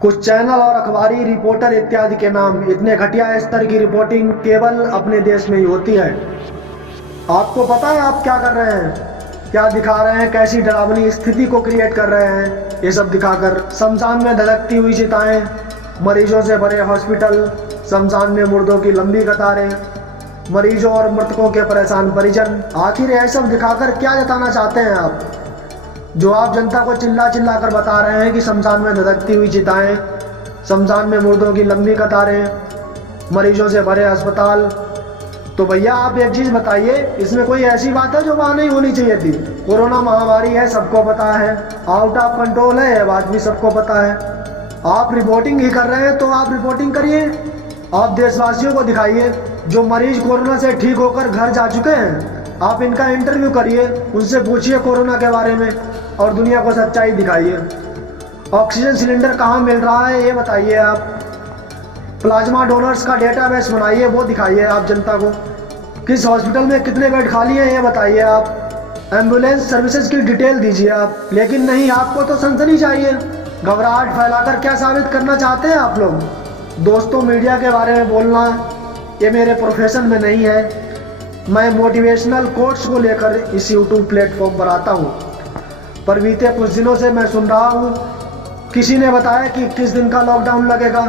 कुछ चैनल और अखबारी रिपोर्टर इत्यादि के नाम। इतने घटिया स्तर की रिपोर्टिंग केवल अपने देश में ही होती है। आपको पता है आप क्या कर रहे हैं, क्या दिखा रहे हैं, कैसी डरावनी स्थिति को क्रिएट कर रहे हैं। ये सब दिखाकर शमशान में धधकती हुई चिताएं, मरीजों से भरे हॉस्पिटल, शमशान में मुर्दों की लंबी कतारें, मरीजों और मृतकों के परेशान परिजन। आखिर यह सब दिखाकर क्या जताना चाहते हैं आप, जो आप जनता को चिल्ला चिल्ला कर बता रहे हैं कि शमशान में धधकती हुई चिताएं, शमशान में मुर्दों की लंबी कतारें, मरीजों से भरे अस्पताल। तो भैया आप एक चीज़ बताइए, इसमें कोई ऐसी बात है जो वहाँ नहीं होनी चाहिए थी। कोरोना महामारी है, सबको पता है, आउट ऑफ कंट्रोल है, यह बात भी सबको पता है। आप रिपोर्टिंग ही कर रहे हैं तो आप रिपोर्टिंग करिए, आप देशवासियों को दिखाइए। जो मरीज कोरोना से ठीक होकर घर जा चुके हैं, आप इनका इंटरव्यू करिए, उनसे पूछिए कोरोना के बारे में और दुनिया को सच्चाई दिखाइए। ऑक्सीजन सिलेंडर कहाँ मिल रहा है ये बताइए आप। प्लाज्मा डोनर्स का डेटाबेस बनाइए, वो दिखाइए आप जनता को। किस हॉस्पिटल में कितने बेड खाली हैं ये बताइए आप। एम्बुलेंस सर्विसेज की डिटेल दीजिए आप। लेकिन नहीं, आपको तो सनसनी चाहिए। घबराहट फैलाकर क्या साबित करना चाहते हैं आप लोग। दोस्तों, मीडिया के बारे में बोलना ये मेरे प्रोफेशन में नहीं है। मैं मोटिवेशनल कोट्स को लेकर इस यूट्यूब प्लेटफॉर्म पर आता हूँ, पर बीते कुछ दिनों से मैं सुन रहा हूँ किसी ने बताया कि 21 दिन का लॉकडाउन लगेगा,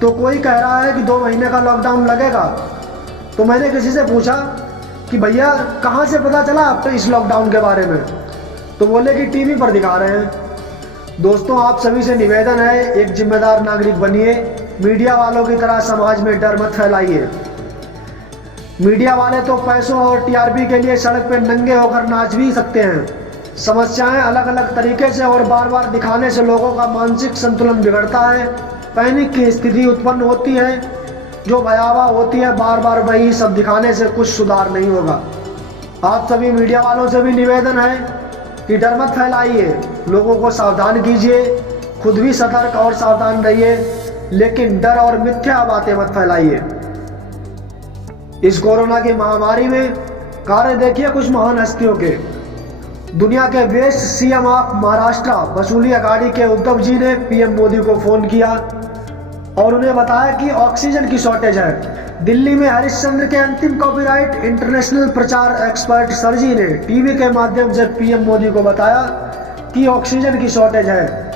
तो कोई कह रहा है कि 2 महीने का लॉकडाउन लगेगा। तो मैंने किसी से पूछा कि भैया कहाँ से पता चला आपको इस लॉकडाउन के बारे में, तो बोले कि टीवी पर दिखा रहे हैं। दोस्तों, आप सभी से निवेदन है, एक जिम्मेदार नागरिक बनिए। मीडिया वालों की तरह समाज में डर मत फैलाइए। मीडिया वाले तो पैसों और टीआरपी के लिए सड़क पर नंगे होकर नाच भी सकते हैं। समस्याएं अलग अलग तरीके से और बार बार दिखाने से लोगों का मानसिक संतुलन बिगड़ता है, पैनिक की स्थिति उत्पन्न होती है जो भयावह होती है। बार बार वही सब दिखाने से कुछ सुधार नहीं होगा। आप सभी मीडिया वालों से भी निवेदन है कि डर मत फैलाइए, लोगों को सावधान कीजिए, खुद भी सतर्क और सावधान रहिए, लेकिन डर और मिथ्या बातें मत फैलाइए। इस कोरोना की महामारी में कार्य देखिए कुछ महान हस्तियों के। दुनिया के बेस्ट सीएम ऑफ महाराष्ट्र वसूली अघाड़ी के उद्धव जी ने पीएम मोदी को फोन किया और उन्हें बताया कि ऑक्सीजन की शॉर्टेज है। दिल्ली में हरिश्चंद्र के अंतिम कॉपीराइट इंटरनेशनल प्रचार एक्सपर्ट सरजी ने टीवी के माध्यम से पीएम मोदी को बताया कि ऑक्सीजन की शॉर्टेज है।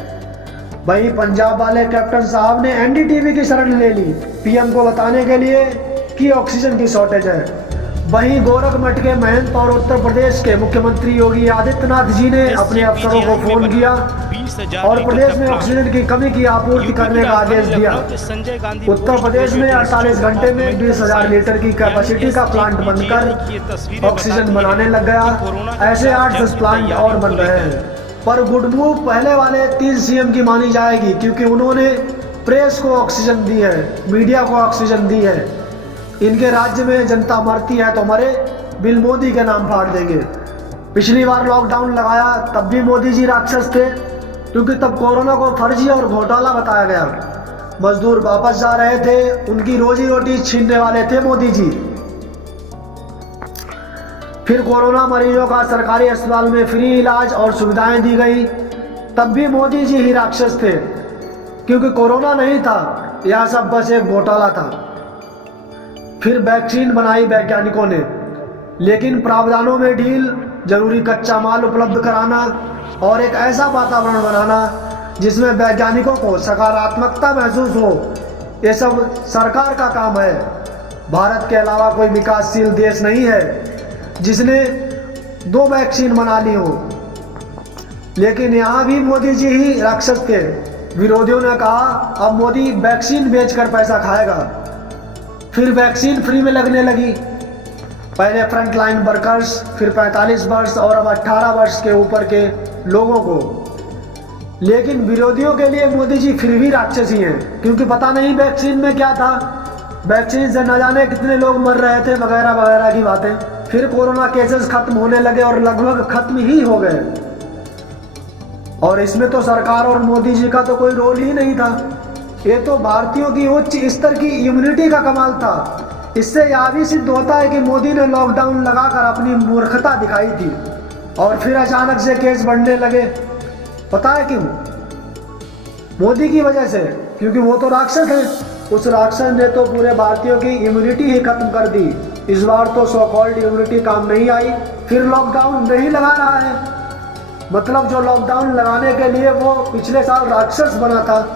वहीं पंजाब वाले कैप्टन साहब ने एनडीटीवी की शरण ले ली पीएम को बताने के लिए कि ऑक्सीजन की शॉर्टेज है। वहीं गोरखमठ के महंत और उत्तर प्रदेश के मुख्यमंत्री योगी आदित्यनाथ जी ने अपने अफसरों को फोन किया और प्रदेश में ऑक्सीजन की कमी की आपूर्ति करने का आदेश दिया। उत्तर प्रदेश में 48 घंटे में 20,000 लीटर की कैपेसिटी का प्लांट बनकर ऑक्सीजन बनाने लग गया। ऐसे 8-10 प्लांट और बन रहे हैं। पर गुड मूव पहले वाले 3 सीएम की मानी जाएगी, क्योंकि उन्होंने प्रेस को ऑक्सीजन दी है, मीडिया को ऑक्सीजन दी है। इनके राज्य में जनता मरती है तो मरे, बिल मोदी के नाम फाड़ देंगे। पिछली बार लॉकडाउन लगाया तब भी मोदी जी राक्षस थे, क्योंकि तब कोरोना को फर्जी और घोटाला बताया गया। मजदूर वापस जा रहे थे, उनकी रोजी रोटी छीनने वाले थे मोदी जी। फिर कोरोना मरीजों का सरकारी अस्पताल में फ्री इलाज और सुविधाएं दी गई, तब भी मोदी जी ही राक्षस थे, क्योंकि कोरोना नहीं था, यह सब बस एक घोटाला था। फिर वैक्सीन बनाई वैज्ञानिकों ने, लेकिन प्रावधानों में ढील, जरूरी कच्चा माल उपलब्ध कराना और एक ऐसा वातावरण बनाना जिसमें वैज्ञानिकों को सकारात्मकता महसूस हो, ये सब सरकार का काम है। भारत के अलावा कोई विकासशील देश नहीं है जिसने 2 वैक्सीन बना ली हो, लेकिन यहाँ भी मोदी जी ही राक्षस थे। विरोधियों ने कहा अब मोदी वैक्सीन बेचकर पैसा खाएगा। फिर वैक्सीन फ्री में लगने लगी, पहले फ्रंट लाइन वर्कर्स, फिर 45 वर्ष और अब 18 वर्ष के ऊपर के लोगों को। लेकिन विरोधियों के लिए मोदी जी फिर भी राक्षस ही हैं, क्योंकि पता नहीं वैक्सीन में क्या था, वैक्सीन से न जाने कितने लोग मर रहे थे वगैरह वगैरह की बातें। फिर कोरोना केसेस खत्म होने लगे और लगभग खत्म ही हो गए, और इसमें तो सरकार और मोदी जी का तो कोई रोल ही नहीं था। ये तो भारतीयों की उच्च स्तर की इम्यूनिटी का कमाल था। इससे यह भी सिद्ध होता है कि मोदी ने लॉकडाउन लगाकर अपनी मूर्खता दिखाई थी और फिर अचानक से केस बढ़ने लगे। पता है क्यों? मोदी की वजह से, क्योंकि वो तो राक्षस है। उस राक्षस ने तो पूरे भारतीयों की इम्यूनिटी ही खत्म कर दी। इस बार तो सो कॉल्ड इम्यूनिटी काम नहीं आई, फिर लॉकडाउन नहीं लगा रहा है। मतलब जो लॉकडाउन लगाने के लिए वो पिछले साल राक्षस बना था,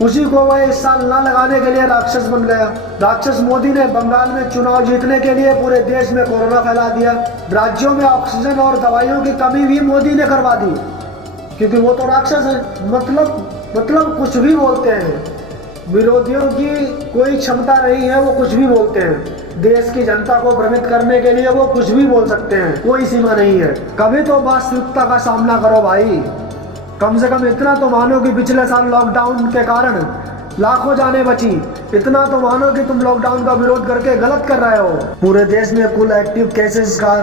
उसी को वह इस साल ना लगाने के लिए राक्षस बन गया। राक्षस मोदी ने बंगाल में चुनाव जीतने के लिए पूरे देश में कोरोना फैला दिया। राज्यों में ऑक्सीजन और दवाइयों की कमी भी मोदी ने करवा दी, क्योंकि वो तो राक्षस है। मतलब कुछ भी बोलते हैं। विरोधियों की कोई क्षमता नहीं है, वो कुछ भी बोलते हैं। देश की जनता को भ्रमित करने के लिए वो कुछ भी बोल सकते हैं, कोई सीमा नहीं है। कभी तो वास्तविकता का सामना करो भाई। कम से कम इतना तो मानो कि पिछले साल लॉकडाउन के कारण लाखों जानें बची। इतना तो मानो कि तुम लॉकडाउन का विरोध करके गलत कर रहे हो। पूरे देश में कुल एक्टिव केसेस का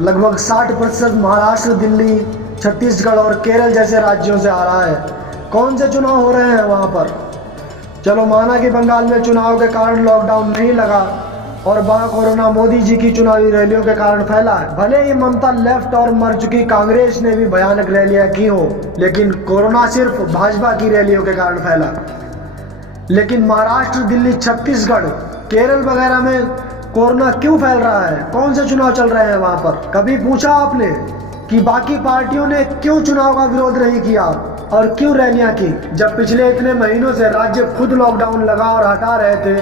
लगभग 60% महाराष्ट्र, दिल्ली, छत्तीसगढ़ और केरल जैसे राज्यों से आ रहा है। कौन से चुनाव हो रहे हैं वहाँ पर? चलो माना कि बंगाल में चुनाव के कारण लॉकडाउन नहीं लगा और वहाँ कोरोना मोदी जी की चुनावी रैलियों के कारण फैला है। भले ही ममता लेफ्ट और मर चुकी कांग्रेस ने भी भयानक रैलियां की हो, लेकिन कोरोना सिर्फ भाजपा की रैलियों के कारण फैला। लेकिन महाराष्ट्र, दिल्ली, छत्तीसगढ़, केरल वगैरह में कोरोना क्यों फैल रहा है? कौन से चुनाव चल रहे हैं वहाँ पर? कभी पूछा आपने कि बाकी पार्टियों ने क्यों चुनाव का विरोध नहीं किया और क्यों रैलियां की? जब पिछले इतने महीनों से राज्य खुद लॉकडाउन लगा और हटा रहे थे,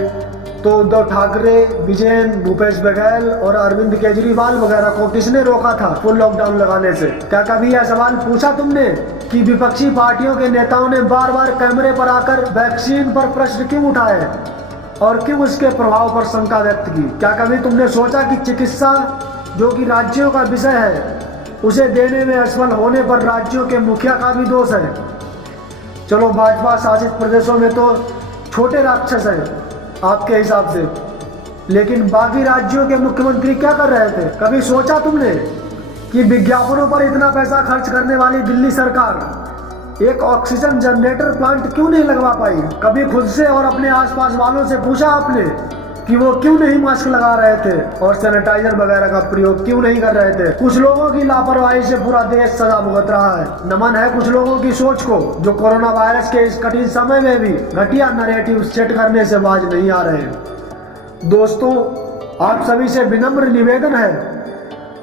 तो उद्धव ठाकरे, विजयन, भूपेश बघेल और अरविंद केजरीवाल वगैरह को किसने रोका था फुल लॉकडाउन लगाने से? क्या कभी यह सवाल पूछा तुमने कि विपक्षी पार्टियों के नेताओं ने बार बार कैमरे पर आकर वैक्सीन पर प्रश्न क्यों उठाए और क्यों उसके प्रभाव पर शंका व्यक्त की? क्या कभी तुमने सोचा कि चिकित्सा, जो कि राज्यों का विषय है, उसे देने में असफल होने पर राज्यों के मुखिया का भी दोष है? चलो भाजपा शासित प्रदेशों में तो छोटे राक्षस हैं आपके हिसाब से, लेकिन बाकी राज्यों के मुख्यमंत्री क्या कर रहे थे? कभी सोचा तुमने कि विज्ञापनों पर इतना पैसा खर्च करने वाली दिल्ली सरकार एक ऑक्सीजन जनरेटर प्लांट क्यों नहीं लगवा पाई? कभी खुद से और अपने आसपास वालों से पूछा आपने कि वो क्यों नहीं मास्क लगा रहे थे और सैनिटाइजर वगैरह का प्रयोग क्यों नहीं कर रहे थे? कुछ लोगों की लापरवाही से पूरा देश सजा भुगत रहा है। नमन है कुछ लोगों की सोच को, जो कोरोना वायरस के इस कठिन समय में भी घटिया नैरेटिव सेट करने से बाज नहीं आ रहे हैं। दोस्तों, आप सभी से विनम्र निवेदन है,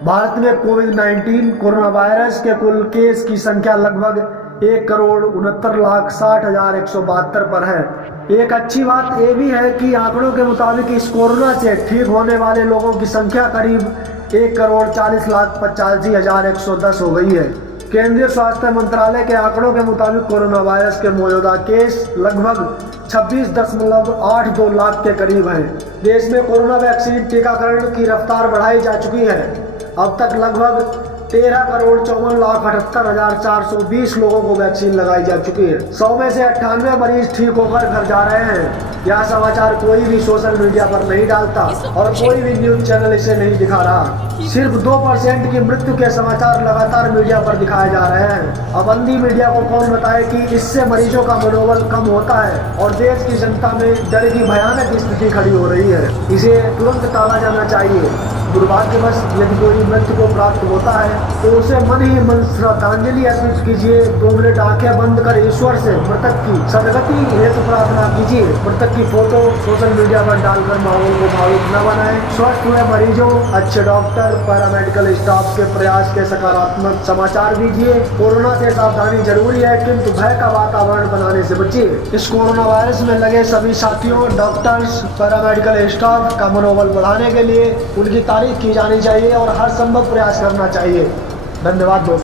भारत में कोविड-19 कोरोना वायरस के कुल केस की संख्या लगभग 1,69,60,172 पर है। एक अच्छी बात ये भी है कि आंकड़ों के मुताबिक इस कोरोना से ठीक होने वाले लोगों की संख्या करीब 1,40,85,110 हो गई है। केंद्रीय स्वास्थ्य मंत्रालय के आंकड़ों के मुताबिक कोरोना वायरस के मौजूदा केस लगभग 26.82 लाख के करीब हैं। देश में कोरोना वैक्सीन टीकाकरण की रफ्तार बढ़ाई जा चुकी है। अब तक लगभग 13,54,78,420 लोगों को वैक्सीन लगाई जा चुकी है। 100 में से 98 मरीज ठीक होकर घर जा रहे हैं। यह समाचार कोई भी सोशल मीडिया पर नहीं डालता और कोई भी न्यूज चैनल इसे नहीं दिखा रहा। सिर्फ 2% की मृत्यु के समाचार लगातार मीडिया पर दिखाए जा रहे हैं। अब अंधी मीडिया को कौन बताए कि इससे मरीजों का मनोबल कम होता है और देश की जनता में डर की भयानक स्थिति खड़ी हो रही है। इसे तुरंत टाला जाना चाहिए। दुर्भाग्यवश यदि कोई मृत्यु को प्राप्त होता है तो उसे मन ही मन श्रद्धांजलि अर्पित कीजिए। 2 मिनट आंखें बंद कर ईश्वर से मृतक की सदगति हेतु प्रार्थना कीजिए। मृतक की फोटो सोशल मीडिया पर डालकर माहौल को भावुक न बनाएं। स्वस्थ हुए मरीजों, अच्छे डॉक्टर, पैरामेडिकल स्टाफ के प्रयास के सकारात्मक समाचार दीजिए। कोरोना से सावधानी जरूरी है, किंतु भय का वातावरण बनाने से बचिए। इस कोरोना वायरस में लगे सभी साथियों, डॉक्टर्स, पैरामेडिकल स्टाफ का मनोबल बढ़ाने के लिए उनकी तारीफ की जानी चाहिए और हर संभव प्रयास करना चाहिए। धन्यवाद दोस्तों।